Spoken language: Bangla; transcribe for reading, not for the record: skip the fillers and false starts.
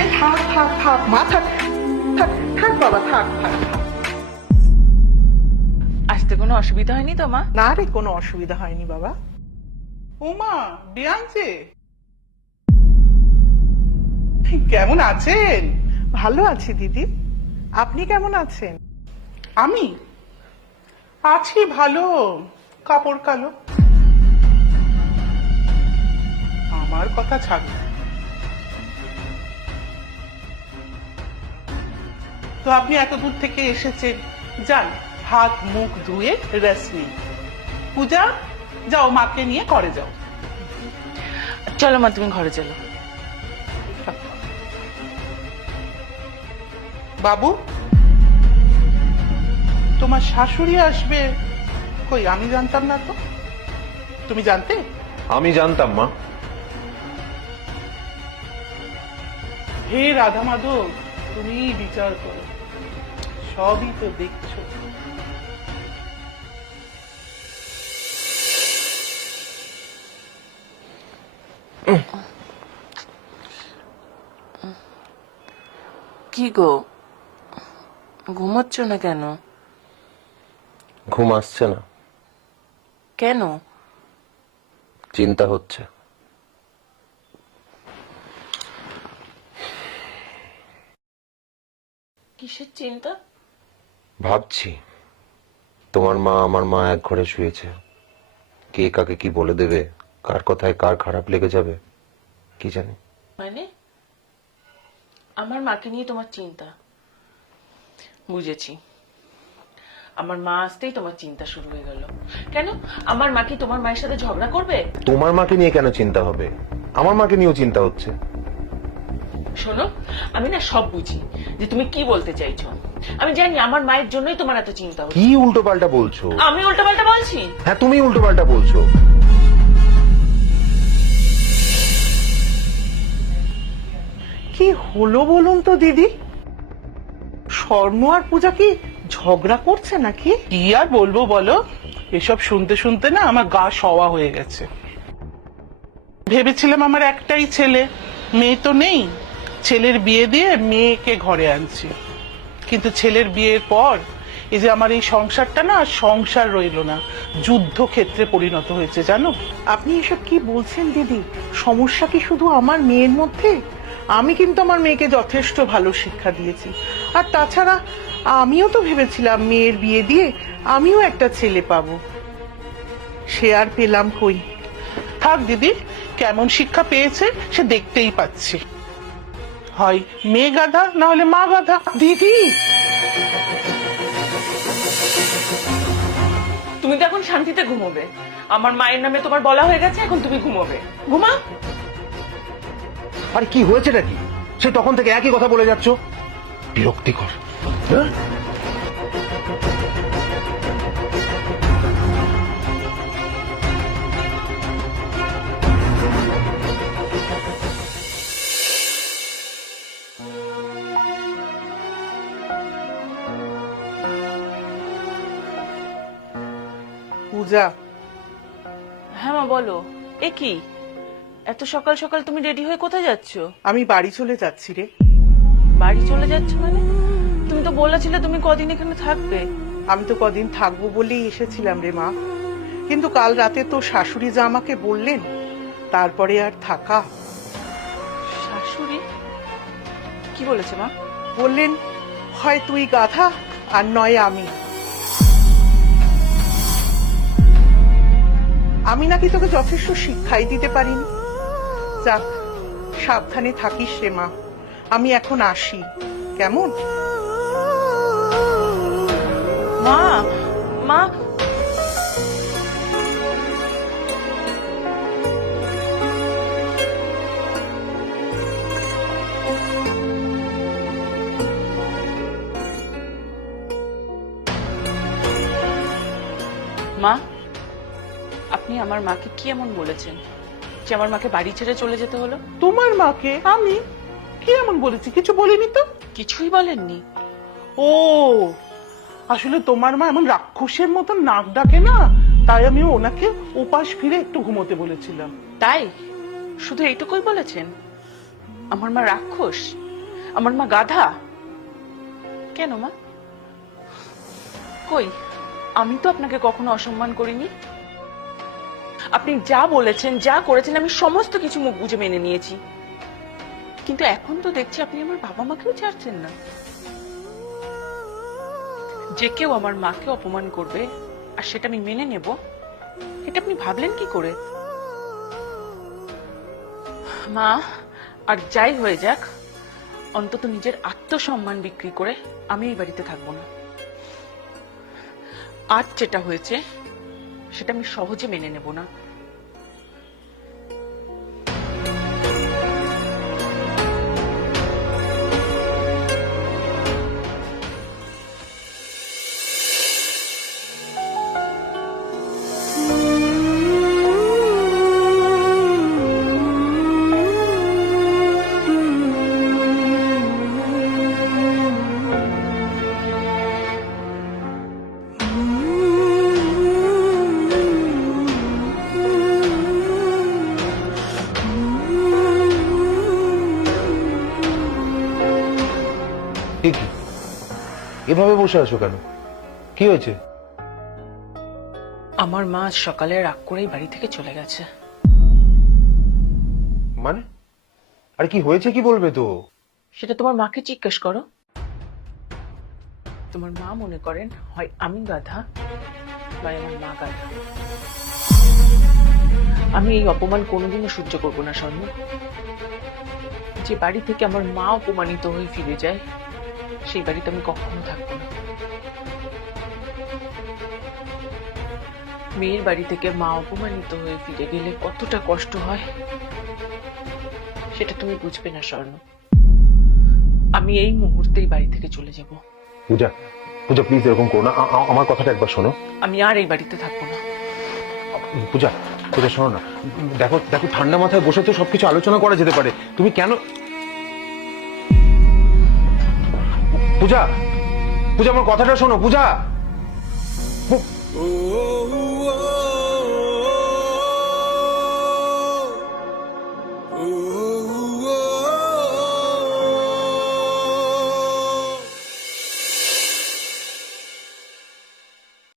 আরে থাক থাক থাক মা, থাক থাক থাক বাবা, থাক থাক থাক। আসতে কোনো অসুবিধা হয়নি তো মা? না রে, কোনো অসুবিধা হয়নি বাবা। উমা বিয়াঞ্চে কেমন আছেন? ভালো আছি দিদি, আপনি কেমন আছেন? আমি আছি ভালো, কাপড় কালো। আমার কথা ছাড়ো। তো আপনি এত দূর থেকে এসেছেন, যান হাত মুখ ধুয়ে রেস্ট নিন। পূজা, যাও মাকে নিয়ে ঘরে যাও। চলো মা, তুমি ঘরে চলো। বাবু, তোমার শাশুড়ি আসবে কই? আমি জানতাম না তো। তুমি জানতে? আমি জানতাম মা। হে রাধা মাধব, তুমি বিচার করো, সবই তো দেখছো। কি গো, ঘুমোচ্ছ না কেন? ঘুম আসছে না। কেন? চিন্তা হচ্ছে। কিসের চিন্তা? ভাবছি তোমার মা আমার মা এক ঘরে শুয়েছে, কে কাকে কি বলে দেবে, কার কথায় কার খারাপ লেগে যাবে কি জানি। মানে আমার মাকে নিয়ে তোমার চিন্তা? বুঝেছি, আমার মা আসতেই তোমার চিন্তা শুরু হয়ে গেল। কেন, আমার মা কি তোমার মায়ের সাথে ঝগড়া করবে? তোমার মাকে নিয়ে কেন চিন্তা হবে, আমার মাকে নিয়েও চিন্তা হচ্ছে। শোনো, আমি না সব বুঝি যে তুমি কি বলতে চাইছো। আমি জানি আমার মায়ের জন্যই তোমার এত চিন্তা হচ্ছে। কি উল্টো পাল্টা বলছো? আমি উল্টোপাল্টা বলছি? হ্যাঁ, তুমি উল্টো পাল্টা বলছো। কি হলো বলুন তো দিদি, স্বর্ণ আর পূজা কি ঝগড়া করছে নাকি? কি আর বলবো বলো, এসব শুনতে শুনতে না আমার গা সওয়া হয়ে গেছে। ভেবেছিলাম আমার একটাই ছেলে, মেয়ে তো নেই, ছেলের বিয়ে দিয়ে মেয়েকে ঘরে আনছি। কিন্তু ছেলের বিয়ের পর এই যে আমার এই সংসারটা না, সংসার রইলো না, যুদ্ধক্ষেত্রে পরিণত হয়েছে জানো। আপনি এসব কি বলছেন দিদি? সমস্যা কি শুধু আমার মেয়ের মধ্যে? আমি কিন্তু আমার মেয়েকে যথেষ্ট ভালো শিক্ষা দিয়েছি। আর তাছাড়া আমিও তো ভেবেছিলাম মেয়ের বিয়ে দিয়ে আমিও একটা ছেলে পাবো, সে আর পেলাম কই। থাক দিদি, কেমন শিক্ষা পেয়েছে সে দেখতেই পাচ্ছি। হয় মেয়ে গাধা, না হলে মা গাধা। দিদি, তুমি তো এখন শান্তিতে ঘুমোবে। আমার মায়ের নামে তোমার বলা হয়ে গেছে, এখন তুমি ঘুমোবে। ঘুমা। আর কি হয়েছে নাকি? সে তখন থেকে একই কথা বলে যাচ্ছ, বিরক্তিকর। হ্যাঁ? পূজা, হ্যাঁ মা বলো। এ কি, এত সকাল সকাল তুমি রেডি হয়ে কোথায় যাচ্ছ? আমি বাড়ি চলে যাচ্ছি রে। বাড়ি চলে যাচ্ছ মানে? তুমি তো বলেছিলে তুমি কদিন এখানে থাকবে। আমি তো কদিন থাকবো বলেই এসেছিলাম রে মা, কিন্তু কাল রাতে তো শাশুড়ি যা আমাকে বললেন, তারপরে আর থাকা। শাশুড়ি কি বলেছে মা? বললেন হয় তুই গাধা আর নয় আমি। আমি নাকি তোকে যথেষ্ট শিক্ষাই দিতে পারিনি। যাক, সাবধানে থাকিস রে মা, আমি এখন আসি কেমন? মা, মা। মা, আপনি আমার মাকে কি এমন বলেছেন যে আমার মাকে বাড়ি ছেড়ে চলে যেতে হলো? তোমার মাকে আমি কি এমন বলেছি? কিছু বলিনি তো। কিছুই বলেননি? ও, আসলে তোমার মা এমন রাক্ষসের মতন নাক ডাকে না, তাই আমি ওনাকে উপাস ফিরে একটু ঘুমোতে বলেছিলাম। তাই শুধু এইটুকুই বলেছেন? আমার মা রাক্ষস? আমার মা গাধা? কেন মা? কই, আমি তো আপনাকে কখনো অসম্মান করিনি। আপনি যা বলেছেন, যা করেছেন, আমি সমস্ত কিছু মুখ বুজে মেনে নিয়েছি। কিন্তু এখন তো দেখছি আপনি আমার বাবা মাকেও ছাড়ছেন না। যে কেউ আমার মাকে অপমান করবে আর সেটা আমি মেনে নেব, এটা আপনি ভাবলেন কি করে? মা, আর যাই হয়ে যাক, অন্তত নিজের আত্মসম্মান বিক্রি করে আমি এই বাড়িতে থাকবো না। আজ যেটা হয়েছে সেটা আমি সহজে মেনে নেব না। কি কি এভাবে বসে আছো কেন? কি হয়েছে? আমার মা আজ সকালে রাগ করেই বাড়ি থেকে চলে গেছে। মানে? আরে কি হয়েছে কি বলবে তো? সেটা তোমার মাকে জিজ্ঞেস করো। তোমার মা মনে করেন হয় আমি গাধা বা আমার মা গাধা। আমি এই অপমান কোনোদিনও সহ্য করবো না স্বর্ণ। যে বাড়ি থেকে আমার মা অপমানিত হয়ে ফিরে যায়, সেই বাড়িতে আমি কখনো থাকবো না। মেয়ের বাড়ি থেকে মা অপমানিত হয়ে ফিরে গেলে কতটা কষ্ট হয় সেটা তুমি বুঝবে না স্বর্ণ। আমি এই মুহূর্তেই বাড়ি থেকে চলে যাব। পূজা, পূজা প্লিজ এরকম করো না। আমার কথাটা একবার শোনো। আমি আর এই বাড়িতে থাকবো না। পূজা, পূজা শোনো না। দেখো দেখো, ঠান্ডা মাথায় বসে তো সবকিছু আলোচনা করা যেতে পারে। তুমি কেন? পূজা, পূজা আমার কথাটা শোনো। পূজা,